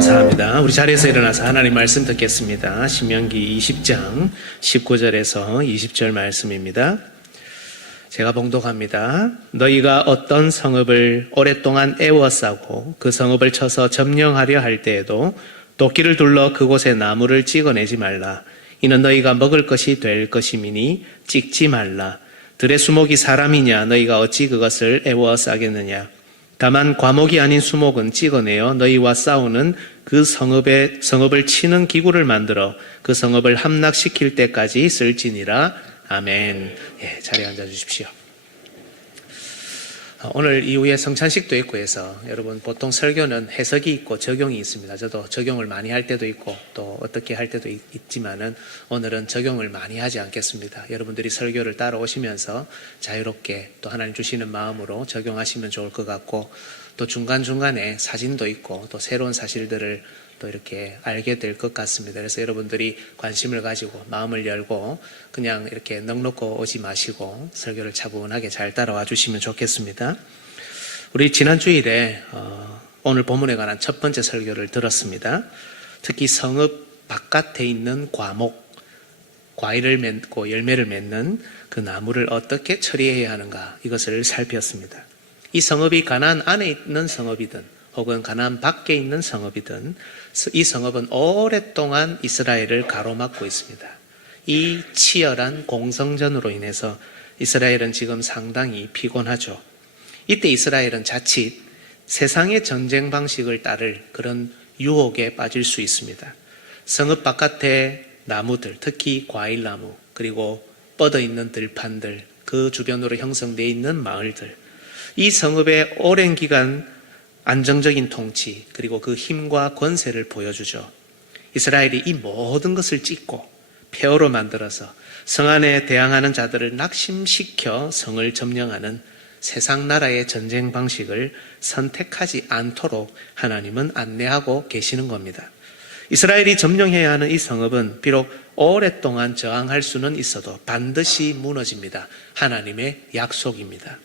감사합니다. 우리 자리에서 일어나서 하나님 말씀 듣겠습니다. 신명기 20장 19절에서 20절 말씀입니다. 제가 봉독합니다. 너희가 어떤 성읍을 오랫동안 애워싸고 그 성읍을 쳐서 점령하려 할 때에도 도끼를 둘러 그곳에 나무를 찍어내지 말라. 이는 너희가 먹을 것이 될 것임이니 찍지 말라. 들의 수목이 사람이냐 너희가 어찌 그것을 애워싸겠느냐. 다만 과목이 아닌 수목은 찍어내어 너희와 싸우는 그 성읍을 치는 기구를 만들어 그 성읍을 함락시킬 때까지 쓸지니라. 아멘. 자리에 앉아주십시오. 오늘 이후에 성찬식도 있고 해서 여러분 보통 설교는 해석이 있고 적용이 있습니다. 저도 적용을 많이 할 때도 있고 또 어떻게 할 때도 있지만은 오늘은 적용을 많이 하지 않겠습니다. 여러분들이 설교를 따라오시면서 자유롭게 또 하나님 주시는 마음으로 적용하시면 좋을 것 같고 또 중간중간에 사진도 있고 또 새로운 사실들을 또 이렇게 알게 될 것 같습니다. 그래서 여러분들이 관심을 가지고 마음을 열고 그냥 이렇게 넋놓고 오지 마시고 설교를 차분하게 잘 따라와 주시면 좋겠습니다. 우리 지난 주일에 오늘 본문에 관한 첫 번째 설교를 들었습니다. 특히 성읍 바깥에 있는 과목, 과일을 맺고 열매를 맺는 그 나무를 어떻게 처리해야 하는가 이것을 살폈습니다. 이 성읍이 가나안 안에 있는 성읍이든 혹은 가나안 밖에 있는 성읍이든 이 성읍은 오랫동안 이스라엘을 가로막고 있습니다. 이 치열한 공성전으로 인해서 이스라엘은 지금 상당히 피곤하죠. 이때 이스라엘은 자칫 세상의 전쟁 방식을 따를 그런 유혹에 빠질 수 있습니다. 성읍 바깥의 나무들, 특히 과일나무, 그리고 뻗어있는 들판들, 그 주변으로 형성되어 있는 마을들, 이 성읍의 오랜 기간 안정적인 통치 그리고 그 힘과 권세를 보여주죠. 이스라엘이 이 모든 것을 찢고 폐허로 만들어서 성 안에 대항하는 자들을 낙심시켜 성을 점령하는 세상 나라의 전쟁 방식을 선택하지 않도록 하나님은 안내하고 계시는 겁니다. 이스라엘이 점령해야 하는 이 성읍은 비록 오랫동안 저항할 수는 있어도 반드시 무너집니다. 하나님의 약속입니다.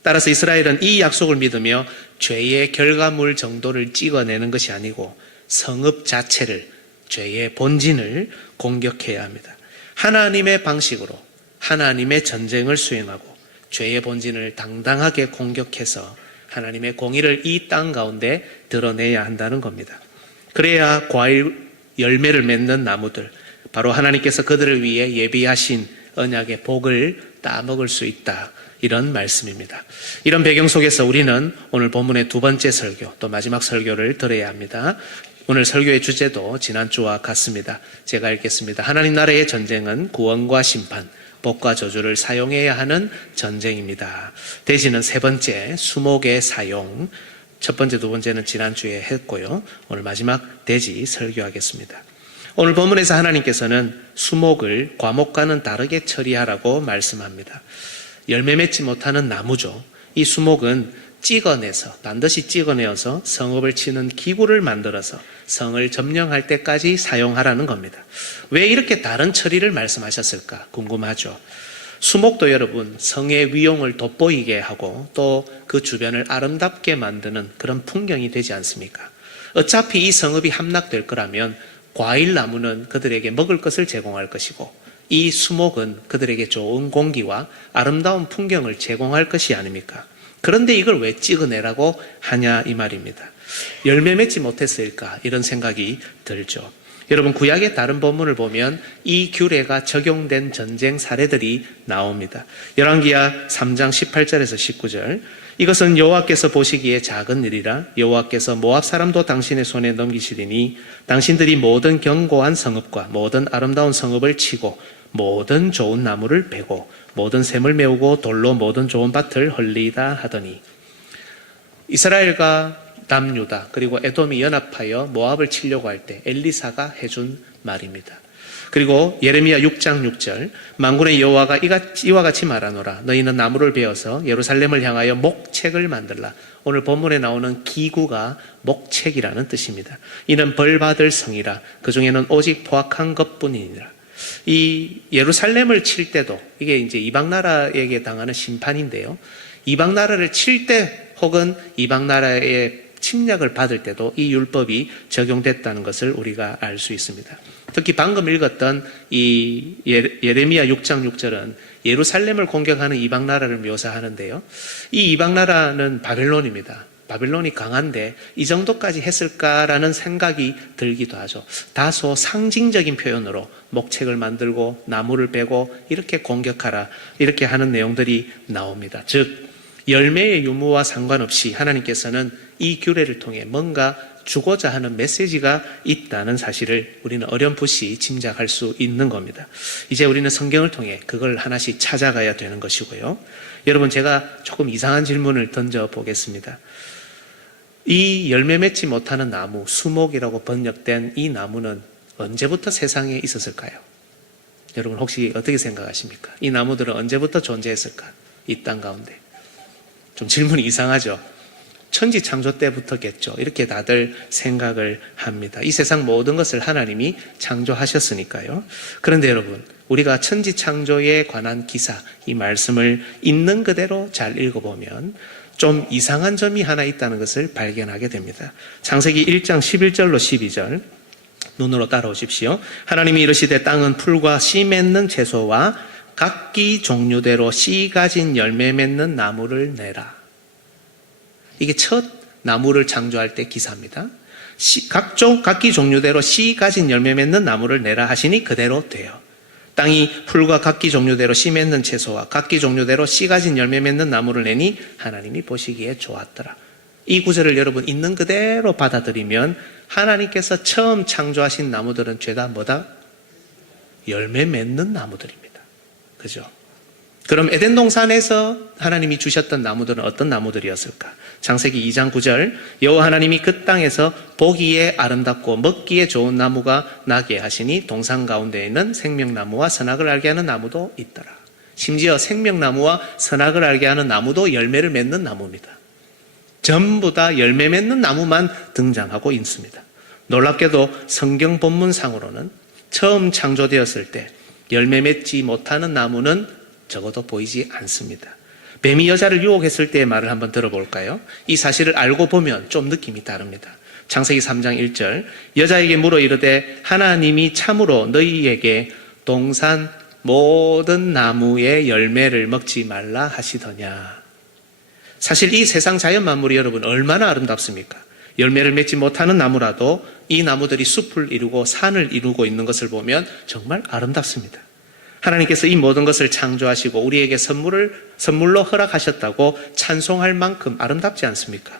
따라서 이스라엘은 이 약속을 믿으며 죄의 결과물 정도를 찍어내는 것이 아니고 성읍 자체를, 죄의 본진을 공격해야 합니다. 하나님의 방식으로 하나님의 전쟁을 수행하고 죄의 본진을 당당하게 공격해서 하나님의 공의를 이 땅 가운데 드러내야 한다는 겁니다. 그래야 과일 열매를 맺는 나무들, 바로 하나님께서 그들을 위해 예비하신 언약의 복을 따먹을 수 있다. 이런 말씀입니다. 이런 배경 속에서 우리는 오늘 본문의 두 번째 설교, 또 마지막 설교를 들어야 합니다. 오늘 설교의 주제도 지난주와 같습니다. 제가 읽겠습니다. 하나님 나라의 전쟁은 구원과 심판, 복과 저주를 사용해야 하는 전쟁입니다. 대지는 세 번째, 수목의 사용. 첫 번째, 두 번째는 지난주에 했고요. 오늘 마지막 대지 설교하겠습니다. 오늘 본문에서 하나님께서는 수목을 과목과는 다르게 처리하라고 말씀합니다. 열매 맺지 못하는 나무죠. 이 수목은 반드시 찍어내어서 성읍을 치는 기구를 만들어서 성을 점령할 때까지 사용하라는 겁니다. 왜 이렇게 다른 처리를 말씀하셨을까 궁금하죠. 수목도 여러분 성의 위용을 돋보이게 하고 또 그 주변을 아름답게 만드는 그런 풍경이 되지 않습니까? 어차피 이 성읍이 함락될 거라면 과일나무는 그들에게 먹을 것을 제공할 것이고 이 수목은 그들에게 좋은 공기와 아름다운 풍경을 제공할 것이 아닙니까? 그런데 이걸 왜 찍어내라고 하냐 이 말입니다. 열매 맺지 못했을까 이런 생각이 들죠. 여러분 구약의 다른 본문을 보면 이 규례가 적용된 전쟁 사례들이 나옵니다. 열왕기하 3장 18절에서 19절 이것은 여호와께서 보시기에 작은 일이라 여호와께서 모압 사람도 당신의 손에 넘기시리니 당신들이 모든 견고한 성읍과 모든 아름다운 성읍을 치고 모든 좋은 나무를 베고 모든 샘을 메우고 돌로 모든 좋은 밭을 헐리다 하더니 이스라엘과 남유다 그리고 에돔이 연합하여 모압을 치려고 할 때 엘리사가 해준 말입니다. 그리고 예레미야 6장 6절 만군의 여호와가 이와 같이 말하노라 너희는 나무를 베어서 예루살렘을 향하여 목책을 만들라. 오늘 본문에 나오는 기구가 목책이라는 뜻입니다. 이는 벌받을 성이라 그 중에는 오직 포악한 것뿐이니라. 이 예루살렘을 칠 때도 이게 이제 이방 나라에게 당하는 심판인데요. 이방 나라를 칠 때 혹은 이방 나라의 침략을 받을 때도 이 율법이 적용됐다는 것을 우리가 알 수 있습니다. 특히 방금 읽었던 이 예레미야 6장 6절은 예루살렘을 공격하는 이방 나라를 묘사하는데요. 이 이방 나라는 바벨론입니다. 바벨론이 강한데 이 정도까지 했을까라는 생각이 들기도 하죠. 다소 상징적인 표현으로 목책을 만들고 나무를 베고 이렇게 공격하라, 이렇게 하는 내용들이 나옵니다. 즉 열매의 유무와 상관없이 하나님께서는 이 규례를 통해 뭔가 주고자 하는 메시지가 있다는 사실을 우리는 어렴풋이 짐작할 수 있는 겁니다. 이제 우리는 성경을 통해 그걸 하나씩 찾아가야 되는 것이고요. 여러분, 제가 조금 이상한 질문을 던져보겠습니다. 이 열매 맺지 못하는 나무, 수목이라고 번역된 이 나무는 언제부터 세상에 있었을까요? 여러분 혹시 어떻게 생각하십니까? 이 나무들은 언제부터 존재했을까? 이 땅 가운데. 좀 질문이 이상하죠? 천지 창조 때부터겠죠. 이렇게 다들 생각을 합니다. 이 세상 모든 것을 하나님이 창조하셨으니까요. 그런데 여러분, 우리가 천지 창조에 관한 기사, 이 말씀을 있는 그대로 잘 읽어보면 좀 이상한 점이 하나 있다는 것을 발견하게 됩니다. 창세기 1장 11절로 12절 눈으로 따라오십시오. 하나님이 이르시되 땅은 풀과 씨 맺는 채소와 각기 종류대로 씨 가진 열매 맺는 나무를 내라. 이게 첫 나무를 창조할 때 기사입니다. 각기 종류대로 씨 가진 열매 맺는 나무를 내라 하시니 그대로 돼요. 땅이 풀과 각기 종류대로 씨 맺는 채소와 각기 종류대로 씨 가진 열매 맺는 나무를 내니 하나님이 보시기에 좋았더라. 이 구절을 여러분 있는 그대로 받아들이면 하나님께서 처음 창조하신 나무들은 죄다 뭐다? 열매 맺는 나무들입니다. 그죠? 그럼 에덴 동산에서 하나님이 주셨던 나무들은 어떤 나무들이었을까? 창세기 2장 9절 여호와 하나님이 그 땅에서 보기에 아름답고 먹기에 좋은 나무가 나게 하시니 동산 가운데에는 생명나무와 선악을 알게 하는 나무도 있더라. 심지어 생명나무와 선악을 알게 하는 나무도 열매를 맺는 나무입니다. 전부 다 열매 맺는 나무만 등장하고 있습니다. 놀랍게도 성경 본문상으로는 처음 창조되었을 때 열매 맺지 못하는 나무는 적어도 보이지 않습니다. 뱀이 여자를 유혹했을 때의 말을 한번 들어볼까요? 이 사실을 알고 보면 좀 느낌이 다릅니다. 창세기 3장 1절 여자에게 물어 이르되 하나님이 참으로 너희에게 동산 모든 나무의 열매를 먹지 말라 하시더냐. 사실 이 세상 자연 만물이 여러분 얼마나 아름답습니까? 열매를 맺지 못하는 나무라도 이 나무들이 숲을 이루고 산을 이루고 있는 것을 보면 정말 아름답습니다. 하나님께서 이 모든 것을 창조하시고 우리에게 선물로 허락하셨다고 찬송할 만큼 아름답지 않습니까?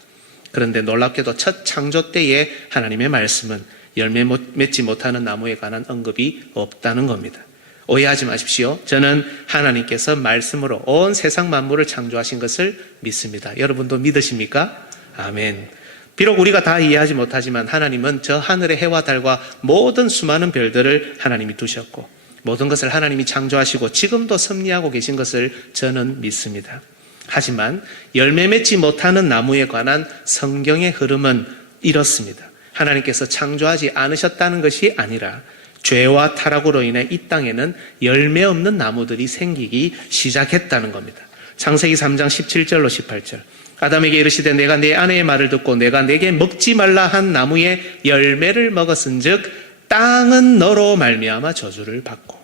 그런데 놀랍게도 첫 창조 때에 하나님의 말씀은 열매 맺지 못하는 나무에 관한 언급이 없다는 겁니다. 오해하지 마십시오. 저는 하나님께서 말씀으로 온 세상 만물을 창조하신 것을 믿습니다. 여러분도 믿으십니까? 아멘. 비록 우리가 다 이해하지 못하지만 하나님은 저 하늘의 해와 달과 모든 수많은 별들을 하나님이 두셨고 모든 것을 하나님이 창조하시고 지금도 섭리하고 계신 것을 저는 믿습니다. 하지만 열매 맺지 못하는 나무에 관한 성경의 흐름은 이렇습니다. 하나님께서 창조하지 않으셨다는 것이 아니라 죄와 타락으로 인해 이 땅에는 열매 없는 나무들이 생기기 시작했다는 겁니다. 창세기 3장 17절로 18절 아담에게 이르시되 내가 내 아내의 말을 듣고 내가 내게 먹지 말라 한 나무의 열매를 먹었은즉 땅은 너로 말미암아 저주를 받고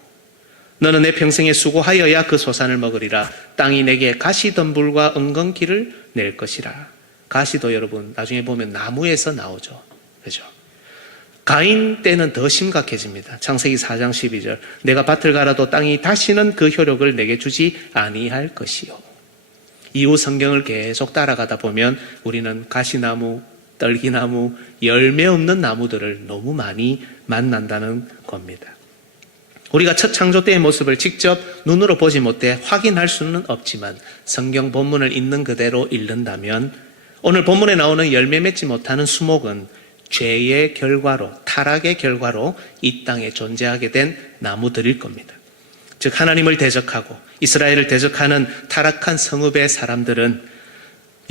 너는 내 평생에 수고하여야 그 소산을 먹으리라. 땅이 내게 가시덤불과 엉겅퀴를 낼 것이라. 가시도 여러분 나중에 보면 나무에서 나오죠. 그죠? 가인 때는 더 심각해집니다. 창세기 4장 12절 내가 밭을 갈아도 땅이 다시는 그 효력을 내게 주지 아니할 것이요. 이후 성경을 계속 따라가다 보면 우리는 가시나무, 떨기나무, 열매 없는 나무들을 너무 많이 만난다는 겁니다. 우리가 첫 창조 때의 모습을 직접 눈으로 보지 못해 확인할 수는 없지만 성경 본문을 있는 그대로 읽는다면 오늘 본문에 나오는 열매 맺지 못하는 수목은 죄의 결과로, 타락의 결과로 이 땅에 존재하게 된 나무들일 겁니다. 즉 하나님을 대적하고 이스라엘을 대적하는 타락한 성읍의 사람들은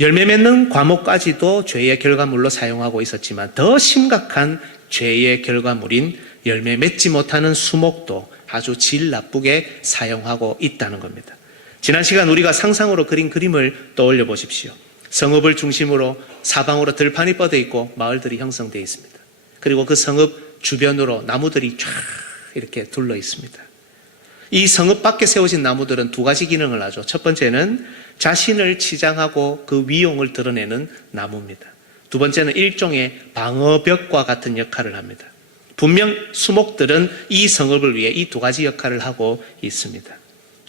열매 맺는 과목까지도 죄의 결과물로 사용하고 있었지만 더 심각한 죄의 결과물인 열매 맺지 못하는 수목도 아주 질 나쁘게 사용하고 있다는 겁니다. 지난 시간 우리가 상상으로 그린 그림을 떠올려 보십시오. 성읍을 중심으로 사방으로 들판이 뻗어 있고 마을들이 형성되어 있습니다. 그리고 그 성읍 주변으로 나무들이 쫙 이렇게 둘러 있습니다. 이 성읍 밖에 세워진 나무들은 두 가지 기능을 하죠. 첫 번째는 자신을 치장하고 그 위용을 드러내는 나무입니다. 두 번째는 일종의 방어벽과 같은 역할을 합니다. 분명 수목들은 이 성읍을 위해 이 두 가지 역할을 하고 있습니다.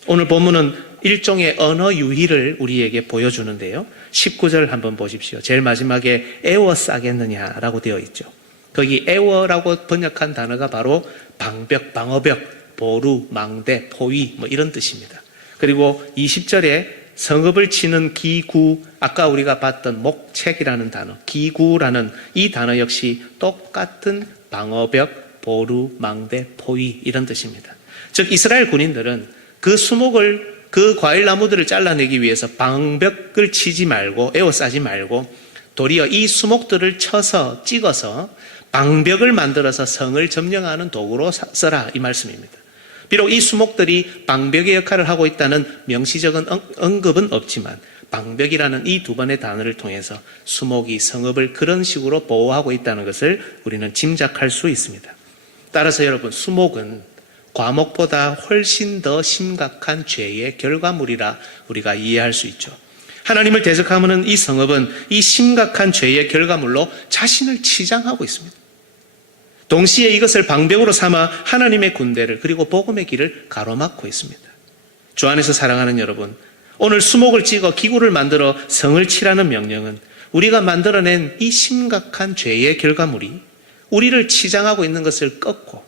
오늘 본문은 일종의 언어 유희를 우리에게 보여주는데요. 19절 한번 보십시오. 제일 마지막에 애워싸겠느냐라고 되어 있죠. 거기 애워라고 번역한 단어가 바로 방벽, 방어벽, 보루, 망대, 포위 뭐 이런 뜻입니다. 그리고 20절에 성읍을 치는 기구, 아까 우리가 봤던 목책이라는 단어, 기구라는 이 단어 역시 똑같은 방어벽, 보루, 망대, 포위 이런 뜻입니다. 즉 이스라엘 군인들은 그 수목을, 그 과일나무들을 잘라내기 위해서 방벽을 치지 말고 에워싸지 말고 도리어 이 수목들을 쳐서 찍어서 방벽을 만들어서 성을 점령하는 도구로 써라 이 말씀입니다. 비록 이 수목들이 방벽의 역할을 하고 있다는 명시적인 언급은 없지만 방벽이라는 이 두 번의 단어를 통해서 수목이 성읍을 그런 식으로 보호하고 있다는 것을 우리는 짐작할 수 있습니다. 따라서 여러분, 수목은 과목보다 훨씬 더 심각한 죄의 결과물이라 우리가 이해할 수 있죠. 하나님을 대적하는 이 성읍은 이 심각한 죄의 결과물로 자신을 치장하고 있습니다. 동시에 이것을 방벽으로 삼아 하나님의 군대를 그리고 복음의 길을 가로막고 있습니다. 주 안에서 사랑하는 여러분, 오늘 수목을 찍어 기구를 만들어 성을 치라는 명령은 우리가 만들어낸 이 심각한 죄의 결과물이 우리를 치장하고 있는 것을 꺾고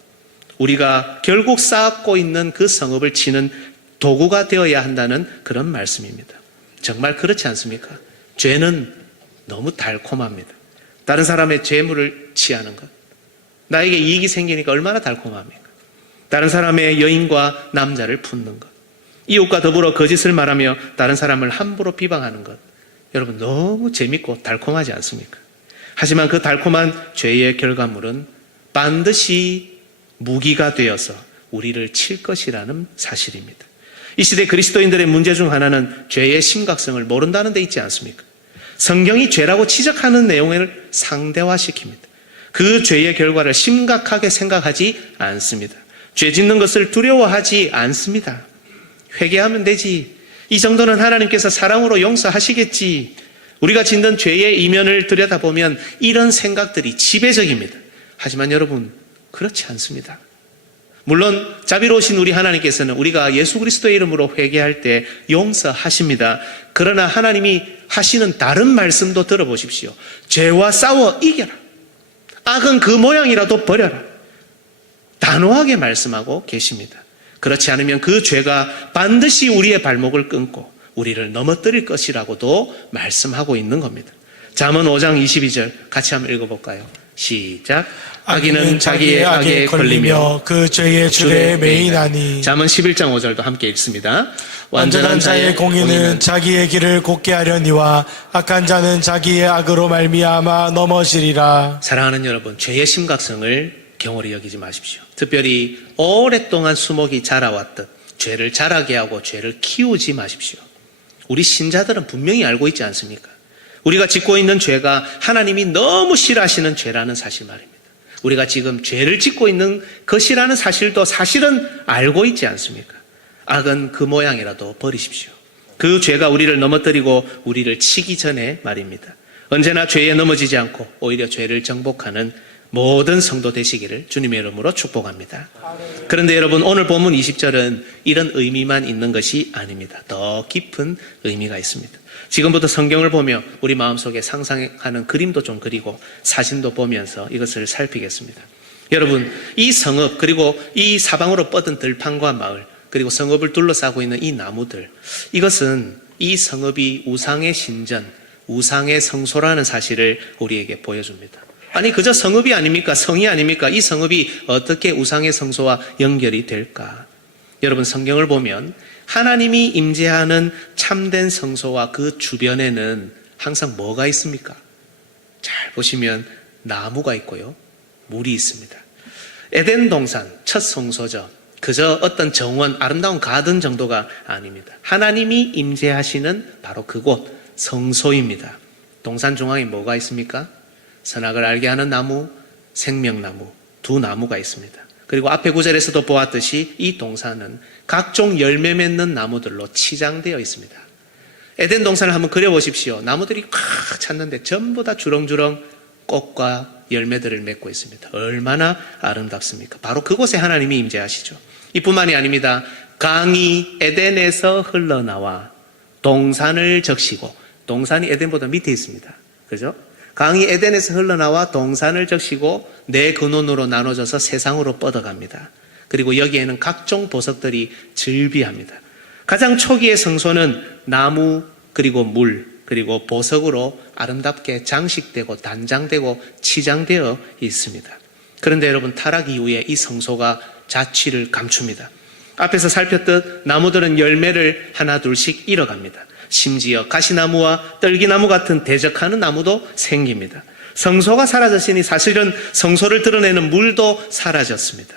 우리가 결국 쌓고 있는 그 성읍을 치는 도구가 되어야 한다는 그런 말씀입니다. 정말 그렇지 않습니까? 죄는 너무 달콤합니다. 다른 사람의 재물을 취하는 것, 나에게 이익이 생기니까 얼마나 달콤합니까? 다른 사람의 여인과 남자를 품는 것, 이웃과 더불어 거짓을 말하며 다른 사람을 함부로 비방하는 것, 여러분 너무 재밌고 달콤하지 않습니까? 하지만 그 달콤한 죄의 결과물은 반드시 무기가 되어서 우리를 칠 것이라는 사실입니다. 이 시대 그리스도인들의 문제 중 하나는 죄의 심각성을 모른다는 데 있지 않습니까? 성경이 죄라고 지적하는 내용을 상대화시킵니다. 그 죄의 결과를 심각하게 생각하지 않습니다. 죄 짓는 것을 두려워하지 않습니다. 회개하면 되지. 이 정도는 하나님께서 사랑으로 용서하시겠지. 우리가 짓는 죄의 이면을 들여다보면 이런 생각들이 지배적입니다. 하지만 여러분, 그렇지 않습니다. 물론 자비로우신 우리 하나님께서는 우리가 예수 그리스도의 이름으로 회개할 때 용서하십니다. 그러나 하나님이 하시는 다른 말씀도 들어보십시오. 죄와 싸워 이겨라. 악은 그 모양이라도 버려라. 단호하게 말씀하고 계십니다. 그렇지 않으면 그 죄가 반드시 우리의 발목을 끊고 우리를 넘어뜨릴 것이라고도 말씀하고 있는 겁니다. 잠언 5장 22절 같이 한번 읽어볼까요? 시작. 악인은 자기의 악에 걸리며 그 죄의 줄에 매이나니. 잠언 11장 5절도 함께 읽습니다. 완전한 자의 공의는 자기의 길을 곧게 하려니와 악한 자는 자기의 악으로 말미암아 넘어지리라. 사랑하는 여러분, 죄의 심각성을 경홀히 여기지 마십시오. 특별히 오랫동안 수목이 자라왔듯 죄를 자라게 하고 죄를 키우지 마십시오. 우리 신자들은 분명히 알고 있지 않습니까? 우리가 짓고 있는 죄가 하나님이 너무 싫어하시는 죄라는 사실 말입니다. 우리가 지금 죄를 짓고 있는 것이라는 사실도 사실은 알고 있지 않습니까? 악은 그 모양이라도 버리십시오. 그 죄가 우리를 넘어뜨리고 우리를 치기 전에 말입니다. 언제나 죄에 넘어지지 않고 오히려 죄를 정복하는 모든 성도 되시기를 주님의 이름으로 축복합니다. 그런데 여러분, 오늘 본문 20절은 이런 의미만 있는 것이 아닙니다. 더 깊은 의미가 있습니다. 지금부터 성경을 보며 우리 마음속에 상상하는 그림도 좀 그리고 사진도 보면서 이것을 살피겠습니다. 여러분, 이 성읍 그리고 이 사방으로 뻗은 들판과 마을 그리고 성읍을 둘러싸고 있는 이 나무들, 이것은 이 성읍이 우상의 신전, 우상의 성소라는 사실을 우리에게 보여줍니다. 아니 그저 성읍이 아닙니까? 성이 아닙니까? 이 성읍이 어떻게 우상의 성소와 연결이 될까? 여러분, 성경을 보면 하나님이 임재하는 참된 성소와 그 주변에는 항상 뭐가 있습니까? 잘 보시면 나무가 있고요, 물이 있습니다. 에덴 동산 첫 성소죠. 그저 어떤 정원, 아름다운 가든 정도가 아닙니다. 하나님이 임재하시는 바로 그곳, 성소입니다. 동산 중앙에 뭐가 있습니까? 선악을 알게 하는 나무, 생명나무, 두 나무가 있습니다. 그리고 앞에 구절에서도 보았듯이 이 동산은 각종 열매 맺는 나무들로 치장되어 있습니다. 에덴 동산을 한번 그려보십시오. 나무들이 꽉 찼는데 전부 다 주렁주렁 꽃과 열매들을 맺고 있습니다. 얼마나 아름답습니까? 바로 그곳에 하나님이 임재하시죠. 이뿐만이 아닙니다. 강이 에덴에서 흘러나와 동산을 적시고, 동산이 에덴보다 밑에 있습니다. 그죠? 강이 에덴에서 흘러나와 동산을 적시고 네 근원으로 나눠져서 세상으로 뻗어갑니다. 그리고 여기에는 각종 보석들이 즐비합니다. 가장 초기의 성소는 나무, 그리고 물, 그리고 보석으로 아름답게 장식되고 단장되고 치장되어 있습니다. 그런데 여러분, 타락 이후에 이 성소가 자취를 감춥니다. 앞에서 살폈듯 나무들은 열매를 하나 둘씩 잃어갑니다. 심지어 가시나무와 떨기나무 같은 대적하는 나무도 생깁니다. 성소가 사라졌으니 사실은 성소를 드러내는 물도 사라졌습니다.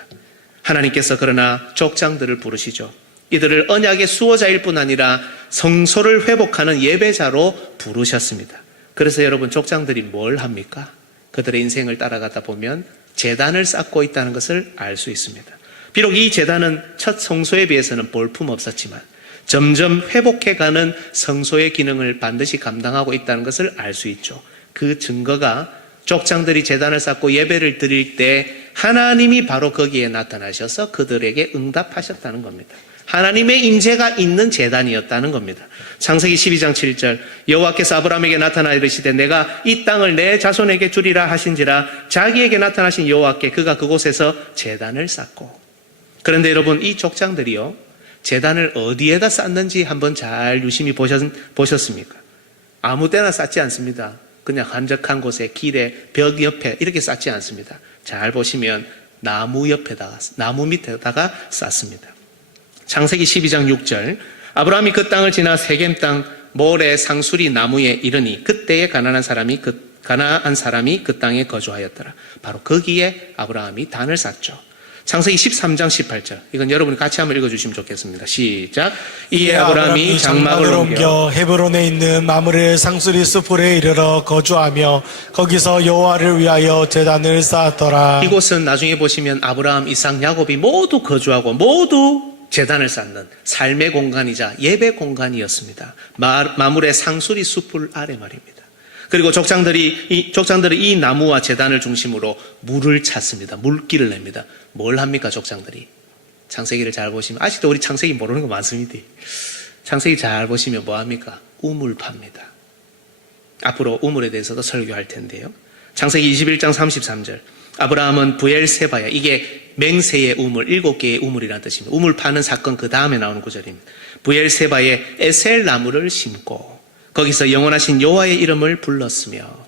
하나님께서 그러나 족장들을 부르시죠. 이들을 언약의 수호자일 뿐 아니라 성소를 회복하는 예배자로 부르셨습니다. 그래서 여러분, 족장들이 뭘 합니까? 그들의 인생을 따라가다 보면 제단을 쌓고 있다는 것을 알 수 있습니다. 비록 이 제단은 첫 성소에 비해서는 볼품없었지만 점점 회복해가는 성소의 기능을 반드시 감당하고 있다는 것을 알 수 있죠. 그 증거가 족장들이 제단을 쌓고 예배를 드릴 때 하나님이 바로 거기에 나타나셔서 그들에게 응답하셨다는 겁니다. 하나님의 임재가 있는 제단이었다는 겁니다. 창세기 12장 7절, 여호와께서 아브라함에게 나타나 이르시되 내가 이 땅을 내 자손에게 주리라 하신지라 자기에게 나타나신 여호와께 그가 그곳에서 제단을 쌓고. 그런데 여러분, 이 족장들이요, 제단을 어디에다 쌓는지 한번 잘 유심히 보셨습니까? 아무 데나 쌓지 않습니다. 그냥 한적한 곳에, 길에, 벽 옆에 이렇게 쌓지 않습니다. 잘 보시면 나무 옆에다가, 나무 밑에다가 쌓습니다. 창세기 12장 6절, 아브라함이 그 땅을 지나 세겜 땅 모래 상수리 나무에 이르니 그때에 가나안 사람이 그 땅에 거주하였더라. 바로 거기에 아브라함이 단을 쌓죠. 창세기 13장 18절, 이건 여러분이 같이 한번 읽어주시면 좋겠습니다. 시작. 이에 아브라함이 장막을 옮겨 헤브론에 있는 마므레 상수리 숲에 이르러 거주하며 거기서 여호와를 위하여 제단을 쌓았더라. 이곳은 나중에 보시면 아브라함, 이삭, 야곱이 모두 거주하고 모두 제단을 쌓는 삶의 공간이자 예배 공간이었습니다. 마므레 상수리 숲을 아래 말입니다. 그리고 족장들이 이 나무와 제단을 중심으로 물을 찾습니다. 물길을 냅니다. 뭘 합니까, 족장들이? 창세기를 잘 보시면, 아직도 우리 창세기 모르는 거 많습니다. 창세기 잘 보시면 뭐 합니까? 우물 팝니다. 앞으로 우물에 대해서도 설교할 텐데요. 창세기 21장 33절, 아브라함은 부엘세바야, 이게 맹세의 우물, 7개의 우물이라는 뜻입니다. 우물 파는 사건 그 다음에 나오는 구절입니다. 부엘세바에 에셀 나무를 심고 거기서 영원하신 여호와의 이름을 불렀으며,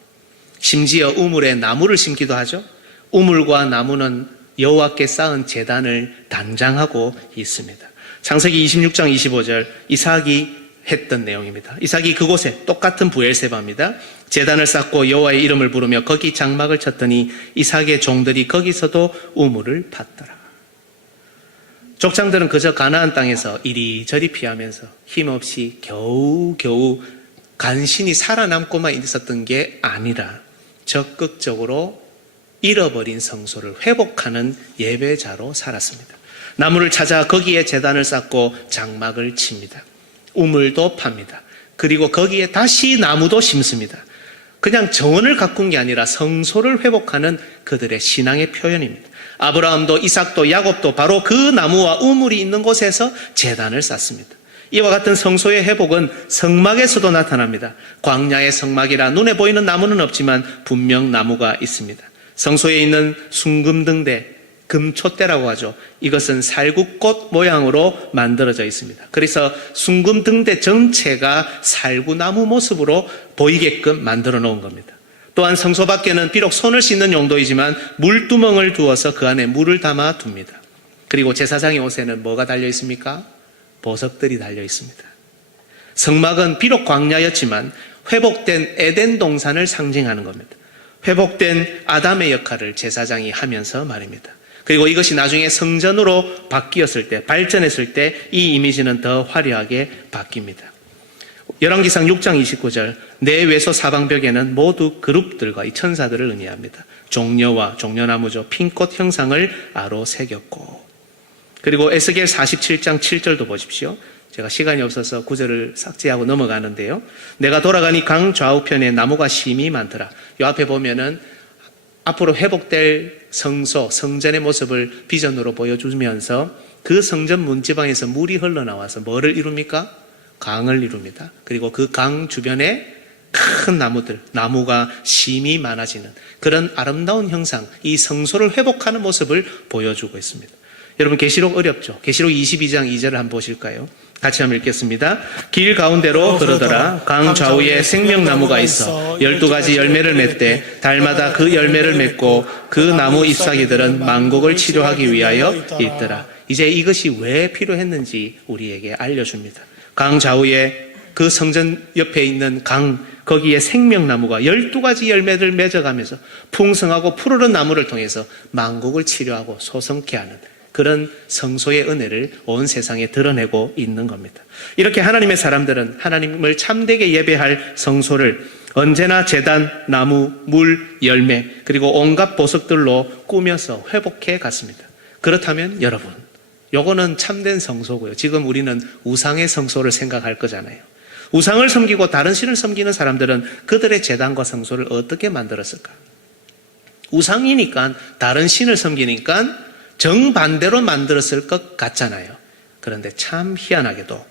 심지어 우물에 나무를 심기도 하죠. 우물과 나무는 여호와께 쌓은 제단을 단장하고 있습니다. 창세기 26장 25절, 이삭이 했던 내용입니다. 이삭이 그곳에 똑같은 부엘세바입니다. 제단을 쌓고 여호와의 이름을 부르며 거기 장막을 쳤더니 이삭의 종들이 거기서도 우물을 팠더라. 족장들은 그저 가나안 땅에서 이리저리 피하면서 힘없이 겨우겨우 간신히 살아남고만 있었던 게 아니라 적극적으로 잃어버린 성소를 회복하는 예배자로 살았습니다. 나무를 찾아 거기에 제단을 쌓고 장막을 칩니다. 우물도 팝니다. 그리고 거기에 다시 나무도 심습니다. 그냥 정원을 가꾼 게 아니라 성소를 회복하는 그들의 신앙의 표현입니다. 아브라함도 이삭도 야곱도 바로 그 나무와 우물이 있는 곳에서 제단을 쌓습니다. 이와 같은 성소의 회복은 성막에서도 나타납니다. 광야의 성막이라 눈에 보이는 나무는 없지만 분명 나무가 있습니다. 성소에 있는 숭금등대, 금촛대라고 하죠. 이것은 살구꽃 모양으로 만들어져 있습니다. 그래서 숭금등대 전체가 살구나무 모습으로 보이게끔 만들어 놓은 겁니다. 또한 성소 밖에는 비록 손을 씻는 용도이지만 물두멍을 두어서 그 안에 물을 담아 둡니다. 그리고 제사장의 옷에는 뭐가 달려 있습니까? 보석들이 달려 있습니다. 성막은 비록 광야였지만 회복된 에덴 동산을 상징하는 겁니다. 회복된 아담의 역할을 제사장이 하면서 말입니다. 그리고 이것이 나중에 성전으로 바뀌었을 때, 발전했을 때 이 이미지는 더 화려하게 바뀝니다. 열왕기상 6장 29절 내 외소 사방벽에는 모두 그룹들과 이 천사들을 의미합니다. 종려와 종려나무죠. 핀꽃 형상을 아로 새겼고, 그리고 에스겔 47장 7절도 보십시오. 제가 시간이 없어서 구절을 삭제하고 넘어가는데요. 내가 돌아가니 강 좌우편에 나무가 심이 많더라. 이 앞에 보면은 앞으로 회복될 성소, 성전의 모습을 비전으로 보여주면서 그 성전 문지방에서 물이 흘러나와서 뭐를 이룹니까? 강을 이룹니다. 그리고 그 강 주변에 큰 나무들, 나무가 심이 많아지는 그런 아름다운 형상, 이 성소를 회복하는 모습을 보여주고 있습니다. 여러분, 계시록 어렵죠? 계시록 22장 2절을 한번 보실까요? 같이 한번 읽겠습니다. 길 가운데로 흐르더라. 강 좌우에 생명나무가 있어 12가지 열매를 맺되 달마다 그 열매를 맺고 그 나무 잎사귀들은 만국을 치료하기 위하여 있더라. 이제 이것이 왜 필요했는지 우리에게 알려줍니다. 강 좌우에 그 성전 옆에 있는 강, 거기에 생명나무가 12가지 열매를 맺어가면서 풍성하고 푸르른 나무를 통해서 만국을 치료하고 소성케 하는 그런 성소의 은혜를 온 세상에 드러내고 있는 겁니다. 이렇게 하나님의 사람들은 하나님을 참되게 예배할 성소를 언제나 제단, 나무, 물, 열매, 그리고 온갖 보석들로 꾸며서 회복해 갔습니다. 그렇다면 여러분, 요거는 참된 성소고요. 지금 우리는 우상의 성소를 생각할 거잖아요. 우상을 섬기고 다른 신을 섬기는 사람들은 그들의 제단과 성소를 어떻게 만들었을까? 우상이니까, 다른 신을 섬기니까 정반대로 만들었을 것 같잖아요. 그런데 참 희한하게도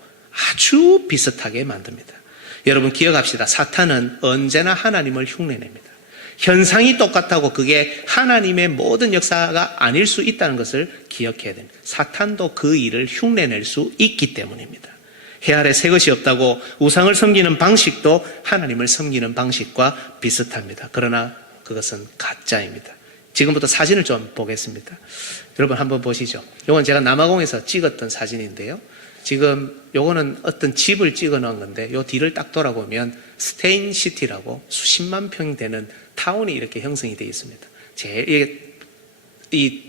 아주 비슷하게 만듭니다. 여러분, 기억합시다. 사탄은 언제나 하나님을 흉내냅니다. 현상이 똑같다고 그게 하나님의 모든 역사가 아닐 수 있다는 것을 기억해야 됩니다. 사탄도 그 일을 흉내낼 수 있기 때문입니다. 해 아래 새 것이 없다고 우상을 섬기는 방식도 하나님을 섬기는 방식과 비슷합니다. 그러나 그것은 가짜입니다. 지금부터 사진을 좀 보겠습니다. 여러분 한번 보시죠. 이건 제가 남아공에서 찍었던 사진인데요. 지금 요거는 어떤 집을 찍어 놓은 건데 요 뒤를 딱 돌아보면 스테인시티라고 수십만 평 되는 타운이 이렇게 형성이 되어 있습니다. 제일 이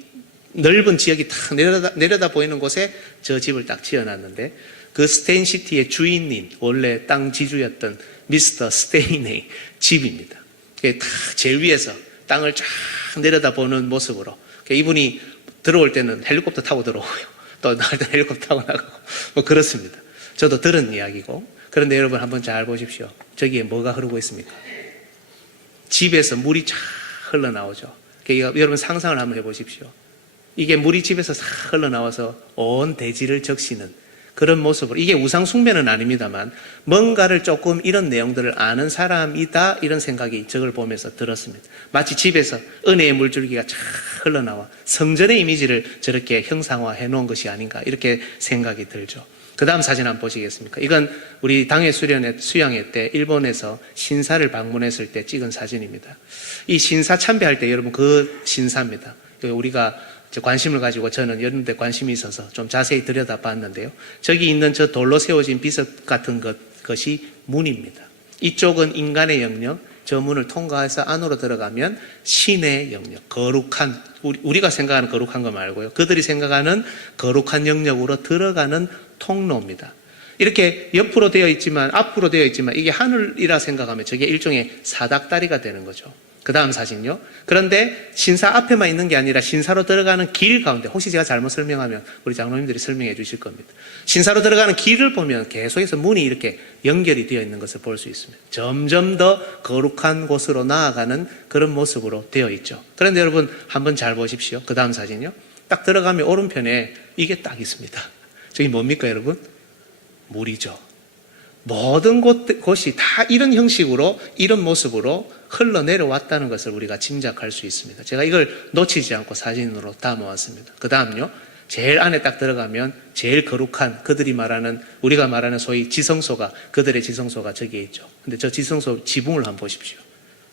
넓은 지역이 탁 내려다 보이는 곳에 저 집을 딱 지어놨는데 그 스테인시티의 주인님, 원래 땅 지주였던 미스터 스테인의 집입니다. 딱 제일 위에서 땅을 쫙 내려다보는 모습으로 이분이 들어올 때는 헬리콥터 타고 들어오고요. 또 나갈 때는 헬리콥터 타고 나가고 뭐 그렇습니다. 저도 들은 이야기고. 그런데 여러분 한번 잘 보십시오. 저기에 뭐가 흐르고 있습니까? 집에서 물이 쫙 흘러나오죠. 여러분 상상을 한번 해보십시오. 이게 물이 집에서 싹 흘러나와서 온 대지를 적시는 그런 모습으로, 이게 우상 숭배는 아닙니다만 뭔가를 조금 이런 내용들을 아는 사람이다, 이런 생각이 저걸 보면서 들었습니다. 마치 집에서 은혜의 물줄기가 쫙 흘러나와 성전의 이미지를 저렇게 형상화해 놓은 것이 아닌가, 이렇게 생각이 들죠. 그 다음 사진 한번 보시겠습니까? 이건 우리 당회 수양회 때 일본에서 신사를 방문했을 때 찍은 사진입니다. 이 신사 참배할 때 여러분 그 신사입니다. 우리가 관심을 가지고 저는 이런 데 관심이 있어서 좀 자세히 들여다봤는데요. 저기 있는 저 돌로 세워진 비석 같은 것이 문입니다. 이쪽은 인간의 영역, 저 문을 통과해서 안으로 들어가면 신의 영역, 거룩한, 우리가 생각하는 거룩한 거 말고요. 그들이 생각하는 거룩한 영역으로 들어가는 통로입니다. 이렇게 옆으로 되어 있지만, 앞으로 되어 있지만 이게 하늘이라 생각하면 저게 일종의 사닥다리가 되는 거죠. 그 다음 사진요. 그런데 신사 앞에만 있는 게 아니라 신사로 들어가는 길 가운데, 혹시 제가 잘못 설명하면 우리 장로님들이 설명해 주실 겁니다. 신사로 들어가는 길을 보면 계속해서 문이 이렇게 연결이 되어 있는 것을 볼 수 있습니다. 점점 더 거룩한 곳으로 나아가는 그런 모습으로 되어 있죠. 그런데 여러분 한번 잘 보십시오. 그 다음 사진요. 딱 들어가면 오른편에 이게 딱 있습니다. 저기 뭡니까 여러분? 물이죠. 모든 곳이 다 이런 형식으로, 이런 모습으로 흘러내려왔다는 것을 우리가 짐작할 수 있습니다. 제가 이걸 놓치지 않고 사진으로 담아왔습니다. 그 다음요. 제일 안에 딱 들어가면 제일 거룩한, 그들이 말하는, 우리가 말하는 소위 지성소가, 그들의 지성소가 저기에 있죠. 근데 저 지성소 지붕을 한번 보십시오.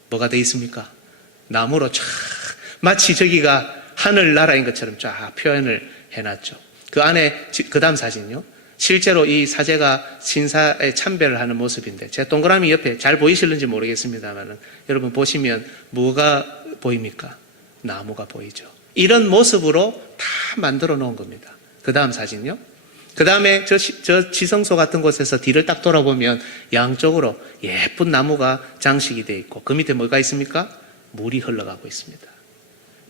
뭐가 돼 있습니까? 나무로 쫙, 마치 저기가 하늘나라인 것처럼 쫙 표현을 해놨죠. 그 안에, 그 다음 사진요. 실제로 이 사제가 신사에 참배를 하는 모습인데, 제가 동그라미 옆에 잘 보이실는지 모르겠습니다만 여러분 보시면 뭐가 보입니까? 나무가 보이죠. 이런 모습으로 다 만들어 놓은 겁니다. 그 다음 사진요. 그 다음에 저 지성소 같은 곳에서 뒤를 딱 돌아보면 양쪽으로 예쁜 나무가 장식이 되어 있고 그 밑에 뭐가 있습니까? 물이 흘러가고 있습니다.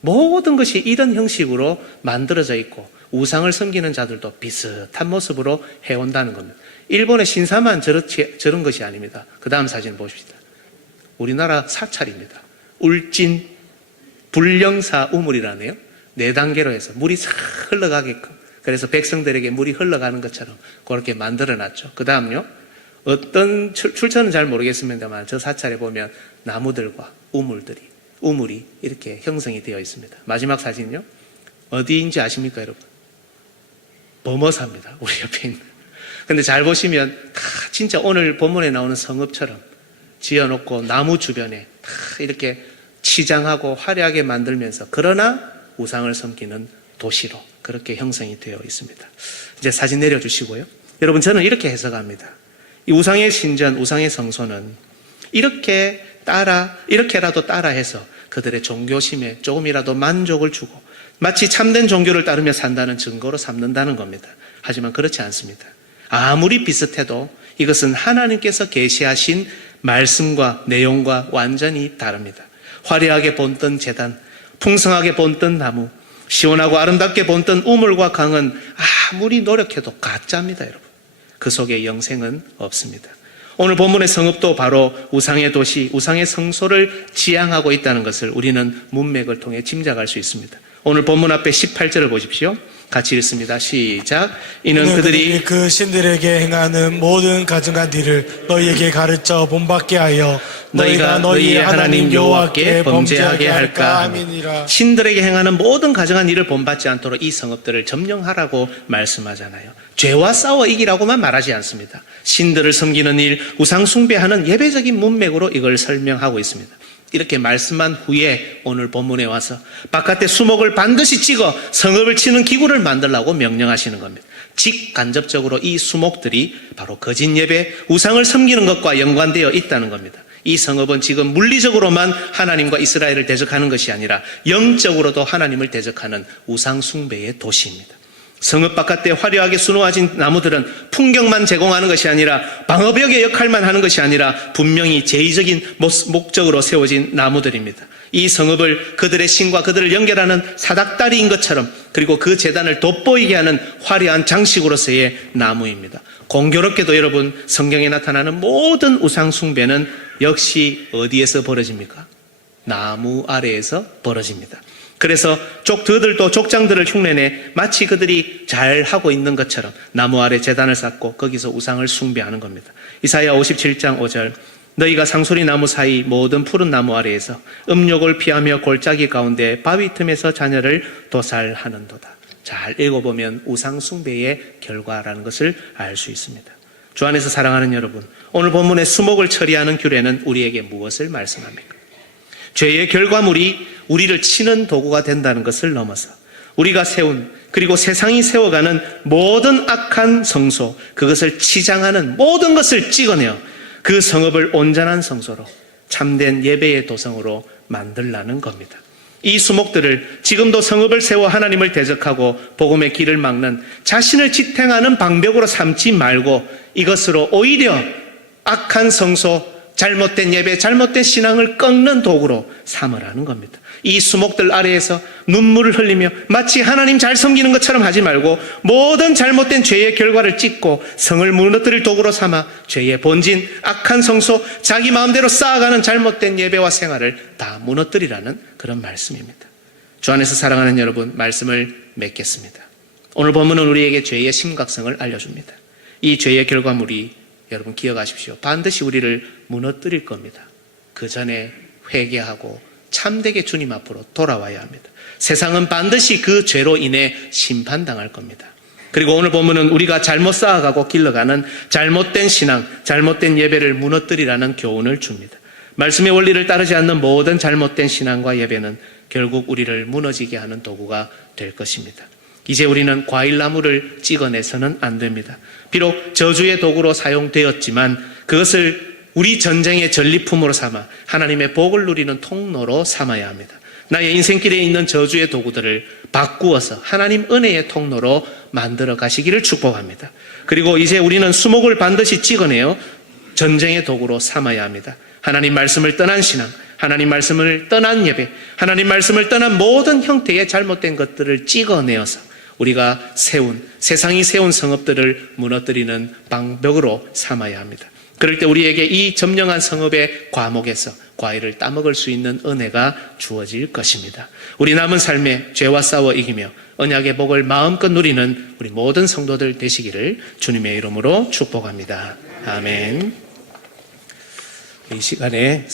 모든 것이 이런 형식으로 만들어져 있고 우상을 섬기는 자들도 비슷한 모습으로 해온다는 겁니다. 일본의 신사만 저런 것이 아닙니다. 그 다음 사진 보십시다. 우리나라 사찰입니다. 울진 불령사 우물이라네요. 4단계로 해서 물이 싹 흘러가게끔, 그래서 백성들에게 물이 흘러가는 것처럼 그렇게 만들어놨죠. 그 다음요, 어떤 출처는 잘 모르겠습니다만 저 사찰에 보면 나무들과 우물이 이렇게 형성이 되어 있습니다. 마지막 사진요, 어디인지 아십니까 여러분? 범어사입니다. 우리 옆에 있는. 근데 잘 보시면 다 진짜 오늘 본문에 나오는 성읍처럼 지어놓고 나무 주변에 다 이렇게 치장하고 화려하게 만들면서, 그러나 우상을 섬기는 도시로 그렇게 형성이 되어 있습니다. 이제 사진 내려주시고요. 여러분, 저는 이렇게 해석합니다. 이 우상의 신전, 우상의 성소는 이렇게라도 따라해서 그들의 종교심에 조금이라도 만족을 주고 마치 참된 종교를 따르며 산다는 증거로 삼는다는 겁니다. 하지만 그렇지 않습니다. 아무리 비슷해도 이것은 하나님께서 계시하신 말씀과 내용과 완전히 다릅니다. 화려하게 본뜬 제단, 풍성하게 본뜬 나무, 시원하고 아름답게 본뜬 우물과 강은 아무리 노력해도 가짜입니다, 여러분. 그 속에 영생은 없습니다. 오늘 본문의 성읍도 바로 우상의 도시, 우상의 성소를 지향하고 있다는 것을 우리는 문맥을 통해 짐작할 수 있습니다. 오늘 본문 앞에 18절을 보십시오. 같이 읽습니다. 시작. 이는 그들이 그 신들에게 행하는 모든 가증한 일을 너희에게 가르쳐 본받게 하여 너희가 너희의 하나님 여호와께 범죄하게 할까 함이니라. 신들에게 행하는 모든 가증한 일을 본받지 않도록 이 성읍들을 점령하라고 말씀하잖아요. 죄와 싸워 이기라고만 말하지 않습니다. 신들을 섬기는 일, 우상 숭배하는 예배적인 문맥으로 이걸 설명하고 있습니다. 이렇게 말씀한 후에 오늘 본문에 와서 바깥에 수목을 반드시 찍어 성읍을 치는 기구를 만들라고 명령하시는 겁니다. 직간접적으로 이 수목들이 바로 거짓 예배, 우상을 섬기는 것과 연관되어 있다는 겁니다. 이 성읍은 지금 물리적으로만 하나님과 이스라엘을 대적하는 것이 아니라 영적으로도 하나님을 대적하는 우상 숭배의 도시입니다. 성읍 바깥에 화려하게 수놓아진 나무들은 풍경만 제공하는 것이 아니라 방어벽의 역할만 하는 것이 아니라 분명히 제의적인 목적으로 세워진 나무들입니다. 이 성읍을 그들의 신과 그들을 연결하는 사닥다리인 것처럼, 그리고 그 제단을 돋보이게 하는 화려한 장식으로서의 나무입니다. 공교롭게도 여러분, 성경에 나타나는 모든 우상 숭배는 역시 어디에서 벌어집니까? 나무 아래에서 벌어집니다. 그래서 족들도 족장들을 흉내내 마치 그들이 잘 하고 있는 것처럼 나무 아래 제단을 쌓고 거기서 우상을 숭배하는 겁니다. 이사야 57장 5절, 너희가 상소리 나무 사이 모든 푸른 나무 아래에서 음욕을 피하며 골짜기 가운데 바위 틈에서 자녀를 도살하는도다. 잘 읽어보면 우상 숭배의 결과라는 것을 알 수 있습니다. 주 안에서 사랑하는 여러분, 오늘 본문의 수목을 처리하는 규례는 우리에게 무엇을 말씀합니까? 죄의 결과물이 우리를 치는 도구가 된다는 것을 넘어서 우리가 세운, 그리고 세상이 세워가는 모든 악한 성소, 그것을 치장하는 모든 것을 찍어내어 그 성읍을 온전한 성소로, 참된 예배의 도성으로 만들라는 겁니다. 이 수목들을 지금도 성읍을 세워 하나님을 대적하고 복음의 길을 막는 자신을 지탱하는 방벽으로 삼지 말고 이것으로 오히려 악한 성소, 잘못된 예배, 잘못된 신앙을 꺾는 도구로 삼으라는 겁니다. 이 수목들 아래에서 눈물을 흘리며 마치 하나님 잘 섬기는 것처럼 하지 말고 모든 잘못된 죄의 결과를 찍고 성을 무너뜨릴 도구로 삼아 죄의 본진, 악한 성소, 자기 마음대로 쌓아가는 잘못된 예배와 생활을 다 무너뜨리라는 그런 말씀입니다. 주 안에서 사랑하는 여러분, 말씀을 맺겠습니다. 오늘 본문은 우리에게 죄의 심각성을 알려줍니다. 이 죄의 결과물이, 여러분 기억하십시오, 반드시 우리를 무너뜨릴 겁니다. 그 전에 회개하고 참되게 주님 앞으로 돌아와야 합니다. 세상은 반드시 그 죄로 인해 심판당할 겁니다. 그리고 오늘 보면은 우리가 잘못 쌓아가고 길러가는 잘못된 신앙, 잘못된 예배를 무너뜨리라는 교훈을 줍니다. 말씀의 원리를 따르지 않는 모든 잘못된 신앙과 예배는 결국 우리를 무너지게 하는 도구가 될 것입니다. 이제 우리는 과일나무를 찍어내서는 안 됩니다. 비록 저주의 도구로 사용되었지만 그것을 우리 전쟁의 전리품으로 삼아 하나님의 복을 누리는 통로로 삼아야 합니다. 나의 인생길에 있는 저주의 도구들을 바꾸어서 하나님 은혜의 통로로 만들어 가시기를 축복합니다. 그리고 이제 우리는 수목을 반드시 찍어내어 전쟁의 도구로 삼아야 합니다. 하나님 말씀을 떠난 신앙, 하나님 말씀을 떠난 예배, 하나님 말씀을 떠난 모든 형태의 잘못된 것들을 찍어내어서 우리가 세상이 세운 성읍들을 무너뜨리는 방벽으로 삼아야 합니다. 그럴 때 우리에게 이 점령한 성읍의 과목에서 과일을 따먹을 수 있는 은혜가 주어질 것입니다. 우리 남은 삶에 죄와 싸워 이기며 언약의 복을 마음껏 누리는 우리 모든 성도들 되시기를 주님의 이름으로 축복합니다. 아멘. 이 시간에